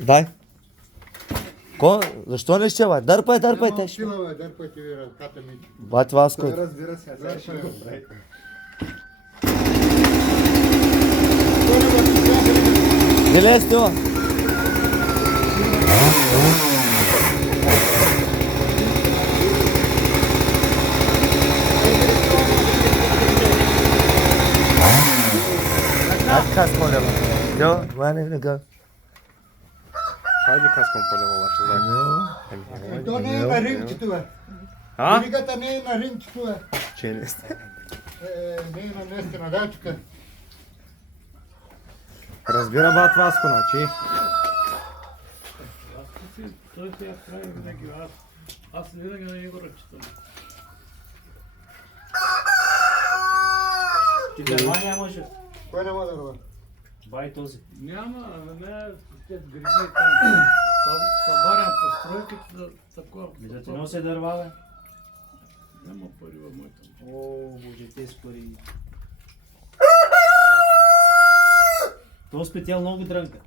Дай. Защо не ще, бе? Дърпай, те ще. Сила, дърпайте ви ръката ми. Бать Васко. Той разбира се, сега ще го прави. Геле стила. Аз каскам лева. Йо, ване не го. Хайде каскам по-лево, ще знае. То не е на ринчето, бе. А? Ригата не е на ринчето, бе. Че не сте. Не е на местена дачка. Разбира брат Васко, значи. Той тя прави винаги. Аз винаги на него разчитам. Ти дърва нямаше. Кой няма дърва? Бай този. Няма, не, те гризи там. Събарям постройките за такова. Да ти носи дърва, бе. Няма пари в моята. О, боже, те скори. То спетял много дрънка.